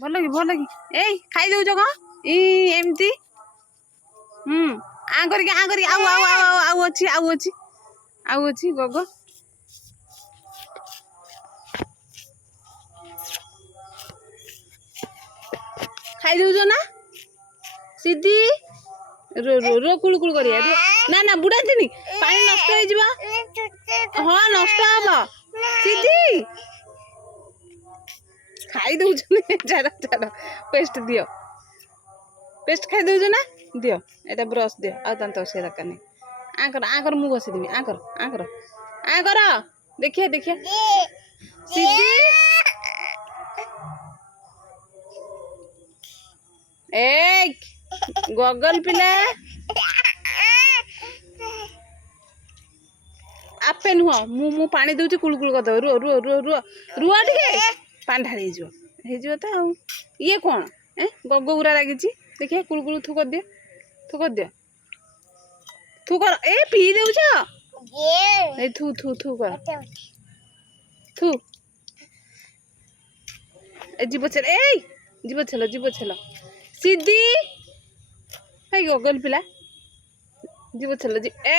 ଭଲ କି ଏଇ ଖାଇ ଦଉଛ କଣ ଏମିତି ଆ କରିକି ଆଉ ଅଛି ଗଗ ଖାଇ ଦଉଛ ନା ସିଧି रो कुलकुल करिया ना ना बुड़ातीनि पानी नष्ट हो जिबा हां नष्ट हबो सिद्धि खाई दउछने चारा चारा पेस्ट दियो पेस्ट खाई दउछ ना दियो एटा ब्रश दियो आ तंत से दरकार नहीं आकर मु बसी देबी आकर देखिए सिद्धि ए गगल पिला आपे नुह मु पानी दउची कुलकुल कर दो रुआ टिके पानी ढाली हो तो आ ये कौन गग गुरा लगी देखिए कुलकुल थू कर दियो थू कर ए पी देउछ ए थू थू थू कर थू ए जीव छेल सिद्धि गगल पिला जीव छेल ए